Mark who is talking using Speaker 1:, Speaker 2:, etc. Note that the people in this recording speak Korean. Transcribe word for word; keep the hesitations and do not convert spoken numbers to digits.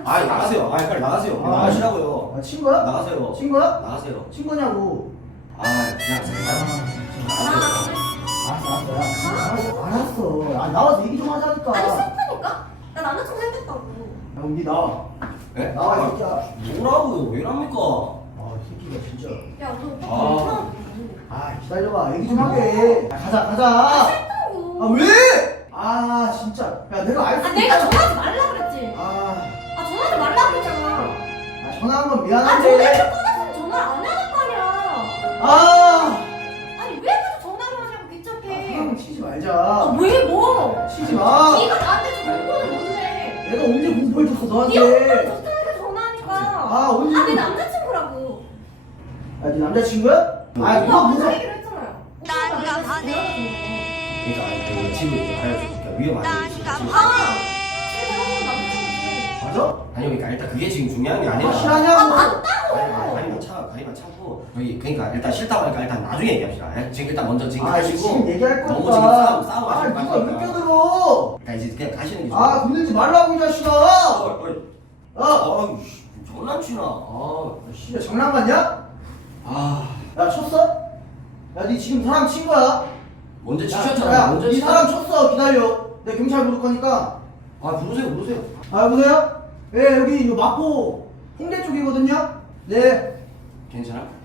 Speaker 1: 아이 나가세요. 아이 빨리 나가세요.
Speaker 2: 아,
Speaker 1: 나가시라고요.
Speaker 2: 아, 친 거야?
Speaker 1: 나가세요.
Speaker 2: 친 거야?
Speaker 1: 나가세요.
Speaker 2: 친 거냐고.
Speaker 1: 아 그냥 나가세요.
Speaker 2: 알았어, 알았어, 야. 알았어, 알았어. 아, 나와서 얘기 좀 하자니까.
Speaker 3: 아니 싫다니까? 나 남자친구 생겼다고.
Speaker 2: 야, 우리 나와.
Speaker 1: 네?
Speaker 2: 나와, 이
Speaker 1: 아,
Speaker 2: 새끼야.
Speaker 1: 뭐라고요? 왜 이럽니까?
Speaker 2: 아, 이 새끼가 진짜.
Speaker 3: 야, 너 오빠
Speaker 1: 아.
Speaker 3: 괜찮아?
Speaker 2: 아, 기다려봐. 얘기 좀 하게. 야, 가자, 가자.
Speaker 3: 싫다고.
Speaker 2: 아, 왜? 아, 진짜. 야, 내가 알수
Speaker 3: 아, 내가 전화하지 말라 그랬지.
Speaker 2: 아,
Speaker 3: 아, 전화하지 말라 그랬잖아.
Speaker 2: 아, 전화한 건
Speaker 3: 아,
Speaker 2: 미안한데.
Speaker 3: 전화를 끊었으면 전화를 안 하는 거 아니야.
Speaker 2: 아,
Speaker 3: 아니, 왜 계속 전화를 하냐고 귀찮게.
Speaker 2: 사람 치지
Speaker 3: 아,
Speaker 2: 말자.
Speaker 3: 왜 뭐?
Speaker 2: 치지 마.
Speaker 3: 네가 나한테 준 공부는 뭔데?
Speaker 2: 내가 언제 공포를 줬어,
Speaker 3: 네가 공부를
Speaker 2: 너한테.
Speaker 3: 줬으니까 전화하니까.
Speaker 2: 아, 언제?
Speaker 3: 아, 내 남자친구라고.
Speaker 2: 야, 네 남자친구야? 아,
Speaker 3: 오빠
Speaker 2: 누가
Speaker 3: 무슨
Speaker 2: 무슨.
Speaker 3: 얘기를 했잖아요. 오빠가 내가 전화하는
Speaker 1: 그러니까 아니 그 집을 가야죠. 그러니까 위험하지. 지금.
Speaker 3: 거. 아, 진짜 하는 남자친구지.
Speaker 2: 맞아?
Speaker 1: 아니 그러니까 일단 그게 지금 중요한 게 아니라.
Speaker 2: 확실하냐고.
Speaker 3: 아, 맞다고.
Speaker 1: 아니 아니 아니 차 가리만 참고 여기 그러니까 일단 싫다고 하니까 일단 나중에 얘기합시다. 예? 지금 일단 먼저 지금
Speaker 2: 아,
Speaker 1: 가시고
Speaker 2: 지금 얘기할 거니까.
Speaker 1: 너무 지금 싸움 싸움
Speaker 2: 아,
Speaker 1: 하실
Speaker 2: 누가
Speaker 1: 거니까.
Speaker 2: 왜 껴들어?
Speaker 1: 그러니까 이제 그냥 가시는 게
Speaker 2: 아, 건들지 말라고, 이 자식아.
Speaker 1: 어, 어,
Speaker 2: 어,
Speaker 1: 아유, 씨, 장난치나. 아,
Speaker 2: 씨발 장난 같냐?
Speaker 1: 아,
Speaker 2: 야, 쳤어? 야, 니 지금 사람 친 거야?
Speaker 1: 먼저
Speaker 2: 야,
Speaker 1: 치셨잖아.
Speaker 2: 야,
Speaker 1: 먼저
Speaker 2: 니
Speaker 1: 치셨-
Speaker 2: 사람 쳤어. 기다려. 내가 경찰 부를 거니까.
Speaker 1: 아, 부르세요, 부르세요.
Speaker 2: 아, 여보세요? 예, 여기 요 마포 홍대 쪽이거든요? 네.
Speaker 1: 괜찮아?